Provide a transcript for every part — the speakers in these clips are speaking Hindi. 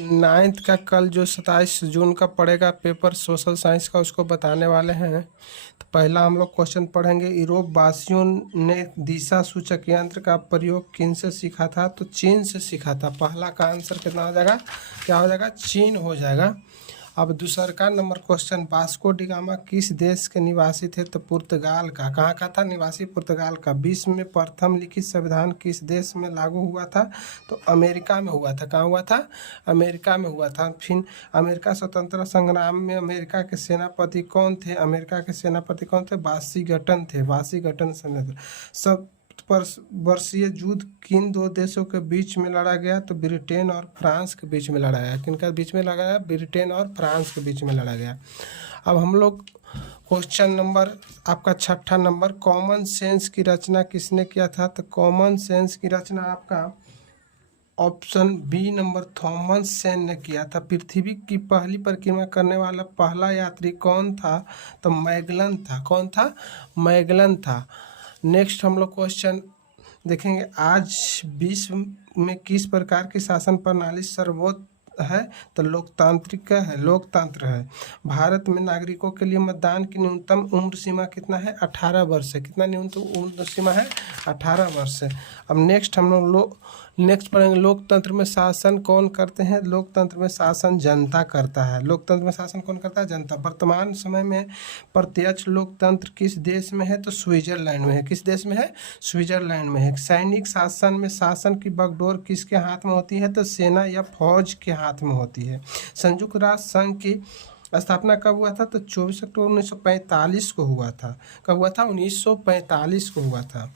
नाइन्थ का कल जो 27 जून का पड़ेगा पेपर सोशल साइंस का, उसको बताने वाले हैं। तो पहला हम लोग क्वेश्चन पढ़ेंगे, यूरोप वासियों ने दिशा सूचक यंत्र का प्रयोग किन से सीखा था? तो चीन से सीखा था। पहला का आंसर कितना हो जाएगा? क्या हो जाएगा? चीन हो जाएगा। अब दूसरा का number question, Vasco D gamma किस देश के निवासी थे? तो पुर्तगाल का। कहाँ का था निवासी? पुर्तगाल का। विश्व में प्रथम लिखित संविधान किस देश में लागू हुआ था? तो अमेरिका में हुआ था। कहाँ हुआ था? अमेरिका में हुआ था। फिर अमेरिका स्वतंत्रता संग्राम में अमेरिका के सेनापति कौन थे? अमेरिका के सेनापति कौन थे? वाशिंगटन थे। वाशिंगटन सब वर्षीय युद्ध किन दो देशों के बीच में लड़ा गया? तो ब्रिटेन और फ्रांस के बीच में लड़ा गया। किन के बीच में लड़ा गया? ब्रिटेन और फ्रांस के बीच में लड़ा गया। अब हम लोग क्वेश्चन नंबर आपका छठा नंबर, कॉमन सेंस की रचना किसने किया था? तो कॉमन सेंस की रचना आपका option B number Thomas Sen ने किया था। पृथ्वी की पहली परिक्रमा करने वाला पहला यात्री कौन था? तो मैगलन था। कौन था? मैगलन था। नेक्स्ट हम लोग क्वेश्चन देखेंगे, आज विश्व में किस प्रकार की शासन प्रणाली सर्वोच्च है? तो लोकतांत्रिक है, लोकतंत्र है। भारत में नागरिकों के लिए मतदान की न्यूनतम उम्र सीमा कितना है? 18 वर्ष है। कितना न्यूनतम उम्र सीमा है? 18 वर्ष है। अब नेक्स्ट हम लोग नेक्स्ट पढ़ेंगे, लोकतंत्र में शासन कौन करते हैं? लोकतंत्र में शासन जनता करता है। लोकतंत्र में शासन कौन करता है? जनता। वर्तमान समय में प्रत्यक्ष लोकतंत्र किस देश में है? तो स्विट्जरलैंड में है। किस देश में है? स्विट्जरलैंड में है। सैनिक शासन में शासन की बागडोर किसके हाथ में होती है? तो सेना या फौज के हाथ में होती है। संयुक्त राष्ट्र संघ की स्थापना कब हुआ था? तो 24 अक्टूबर 1945 को हुआ था। कब हुआ था? 1945 को हुआ था।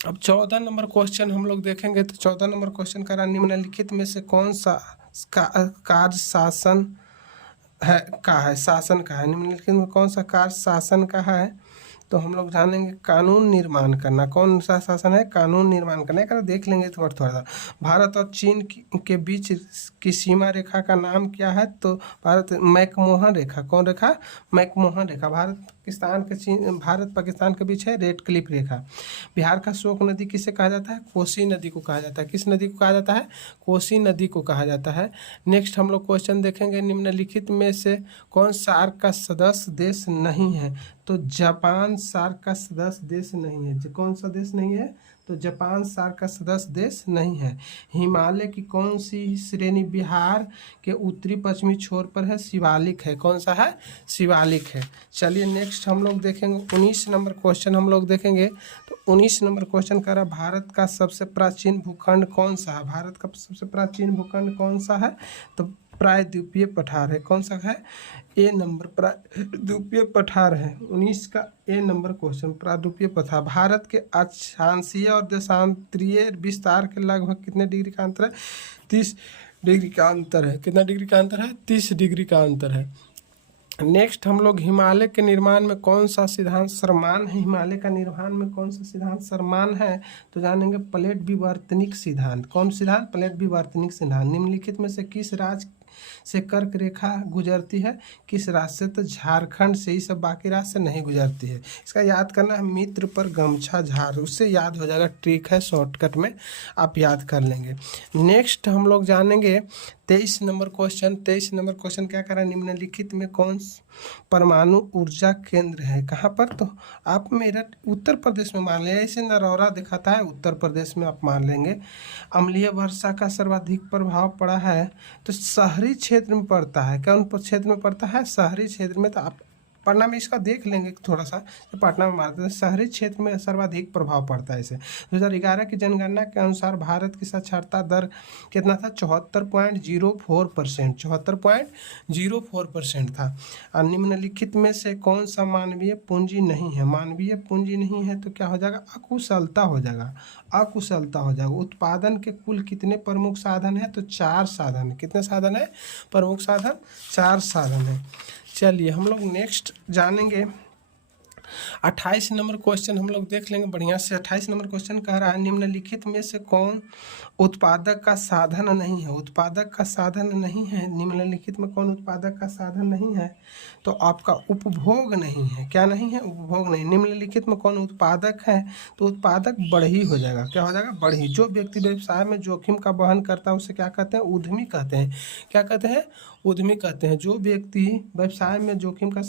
अब 14 नंबर क्वेश्चन हम लोग देखेंगे। तो 14 नंबर क्वेश्चन का निम्नलिखित में से कौन सा कार्य शासन है शासन का है? निम्नलिखित में कौन सा कार्य शासन का है? तो हम लोग जानेंगे कानून निर्माण करना। कौन सा शासन है? कानून निर्माण करना। एक देख लेंगे थोड़ा थोड़ा। भारत और चीन के बीच की सीमा रेखा का नाम क्या है? तो मैकमोहन रेखा। कौन रेखा? मैकमोहन रेखा। भारत पाकिस्तान के बीच है रेड क्लिफ रेखा। बिहार का शोक नदी किसे कहा जाता है? कोसी नदी को कहा जाता है। किस नदी को कहा जाता है? कोसी नदी को कहा जाता है। नेक्स्ट हम लोग क्वेश्चन देखेंगे, निम्नलिखित में से कौन सार्क का सदस्य देश नहीं है? तो जापान सार्क का सदस्य देश नहीं है। कौन सा देश नहीं है? तो जापान सार्क का सदस्य देश नहीं है। हिमालय की कौन सी श्रेणी बिहार के उत्तरी पश्चिमी छोर पर है? शिवालिक है। कौन सा है? शिवालिक है। चलिए नेक्स्ट हम लोग देखेंगे 19 नंबर क्वेश्चन हम लोग देखेंगे। तो 19 नंबर क्वेश्चन कह रहा, भारत का सबसे प्राचीन भूखंड कौन सा है? भारत का सबसे प्राचीन भूखंड कौन सा है? तो प्रायद्वीपीय पठार है। कौन सा है? ए नंबर प्रायद्वीपीय पठार है। 19 का ए नंबर क्वेश्चन, प्रायद्वीपीय पठार। भारत के अक्षांशीय और देशांतरीय विस्तार के लगभग कितने डिग्री का अंतर है? 30 डिग्री का अंतर है। कितना डिग्री का अंतर है? 30 डिग्री का अंतर है। नेक्स्ट हम लोग हिमालय के निर्माण में कौन सा सिद्धांत सर्वमान्य है? हिमालय का निर्माण में कौन सा सिद्धांत सर्वमान्य है? तो जानेंगे प्लेट विवर्तनिक सिद्धांत। कौन सिद्धांत? प्लेट विवर्तनिक सिद्धांत। निम्नलिखित में से किस राज्य से कर्क रेखा गुजरती है? किस राज्य से? तो झारखंड से ही, सब बाकी राज्य से नहीं गुजरती है। इसका याद करना है, मित्र पर गमछा झार, उससे याद हो जाएगा। ट्रिक है, शॉर्टकट में आप याद कर लेंगे। नेक्स्ट हम लोग जानेंगे 23 नंबर क्वेश्चन। 23 नंबर क्वेश्चन क्या कह रहा है, निम्नलिखित में कौन परमाणु ऊर्जा केंद्र है? कहाँ पर? तो आप मेरठ उत्तर प्रदेश में मान लें, ऐसे नरौरा दिखाता है, उत्तर प्रदेश में आप मान लेंगे। अम्लीय वर्षा का सर्वाधिक प्रभाव पड़ा है तो शहरी क्षेत्र में पड़ता है। कौन क्षेत्र में पड़ता है? शहरी क्षेत्र में। तो आप पटना में इसका देख लेंगे थोड़ा सा, तो पटना में मानते हैं शहरी क्षेत्र में सर्वाधिक प्रभाव पड़ता है इसे। 2011 की जनगणना के अनुसार भारत की साक्षरता दर कितना था? 74.04%। 74.04% था। और निम्नलिखित में से कौन सा मानवीय पूंजी नहीं है? मानवीय पूंजी नहीं है तो क्या हो जाएगा? अकुशलता हो जाएगा। अकुशलता हो जाएगा। उत्पादन के कुल कितने प्रमुख साधन है? तो 4 साधन है। कितने साधन है? प्रमुख साधन 4 साधन है। चलिए हम लोग नेक्स्ट जानेंगे 28 नंबर क्वेश्चन हम लोग देख लेंगे बढ़िया से। 28 नंबर क्वेश्चन कह रहा है निम्नलिखित में से कौन उत्पादक का साधन नहीं है। उत्पादक का साधन नहीं है, निम्नलिखित में कौन उत्पादक का साधन नहीं है, तो आपका उपभोग नहीं है। क्या नहीं है? उपभोग नहीं। निम्नलिखित में कौन उत्पादक है, तो उत्पादक बढ़ी हो जाएगा। क्या हो जाएगा? बढ़ी। जो व्यक्ति व्यवसाय में जोखिम का वहन करता है उसे क्या कहते हैं? उद्यमी कहते हैं। क्या कहते हैं? उद्यमी कहते हैं। जो व्यक्ति व्यवसाय में जोखिम का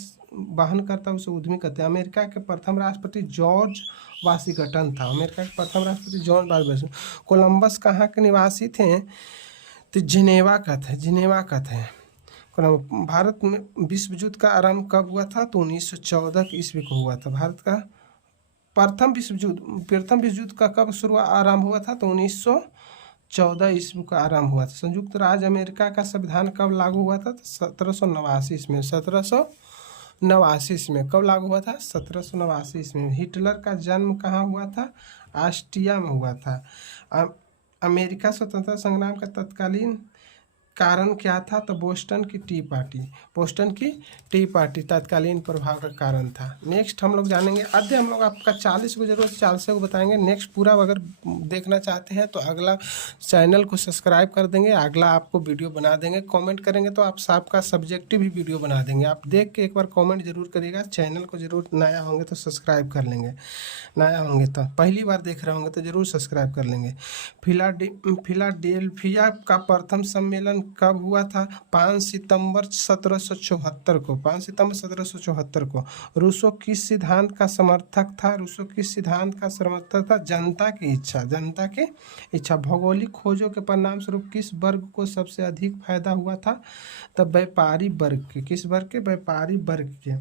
वहन करता है उसे उद्यमी कहते हैं। अमेरिका के प्रथम राष्ट्रपति जॉर्ज वाशिंगटन था। अमेरिका के प्रथम राष्ट्रपति जॉर्ज वाशिंगटन। कोलंबस कहाँ के निवासी थे? तो जिनेवा का थे। जिनेवा का थे। भारत में विश्व युद्ध का आरंभ कब हुआ था? तो 1914 ईस्वी को हुआ था। भारत का प्रथम विश्व युद्ध का कब आरंभ हुआ था? तो 1914 ईस्वी का आरंभ हुआ था। संयुक्त राज्य अमेरिका का संविधान कब लागू हुआ था? तो 1789 ईस्वी में। 1789 ईस्वी में। कब लागू हुआ था? 1789 ईस्वी में। हिटलर का जन्म कहाँ हुआ था? ऑस्ट्रिया में हुआ था। अमेरिका स्वतंत्रता संग्राम का तत्कालीन कारण क्या था? तो बोस्टन की टी पार्टी। बोस्टन की टी पार्टी तत्कालीन प्रभाव का कारण था। नेक्स्ट हम लोग जानेंगे अध्याय हम लोग आपका 40 को जरूरत 40 को बताएंगे। नेक्स्ट पूरा अगर देखना चाहते हैं तो अगला चैनल को सब्सक्राइब कर देंगे, अगला आपको वीडियो बना देंगे। कमेंट करेंगे तो आप सबका सब्जेक्टिव भी वीडियो बना देंगे। आप देख के एक बार कमेंट जरूर करिएगा। चैनल को जरूर नया होंगे तो सब्सक्राइब कर लेंगे, नया होंगे तो पहली बार देख रहे होंगे तो जरूर सब्सक्राइब कर लेंगे। फिलाडेल्फिया का प्रथम सम्मेलन कब हुआ था? 5 सितंबर 1774 को। 5 सितंबर 1774 को। रूसो किस सिद्धांत का समर्थक था? रूसो किस सिद्धांत का समर्थक था? जनता की इच्छा। जनता की इच्छा। भौगोलिक खोजों के परिणाम स्वरूप किस वर्ग को सबसे अधिक फायदा हुआ था? तब व्यापारी वर्ग के। किस वर्ग के? व्यापारी वर्ग के।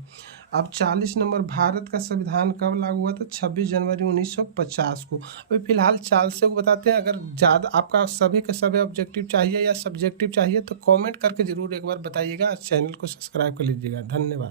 अब 40 नंबर भारत का संविधान कब लागू हुआ था? 26 जनवरी 1950 को। अभी फिलहाल 40 को बताते हैं। अगर ज़्यादा आपका सभी के सभी ऑब्जेक्टिव चाहिए या सब्जेक्टिव चाहिए तो कमेंट करके ज़रूर एक बार बताइएगा। चैनल को सब्सक्राइब कर लीजिएगा। धन्यवाद।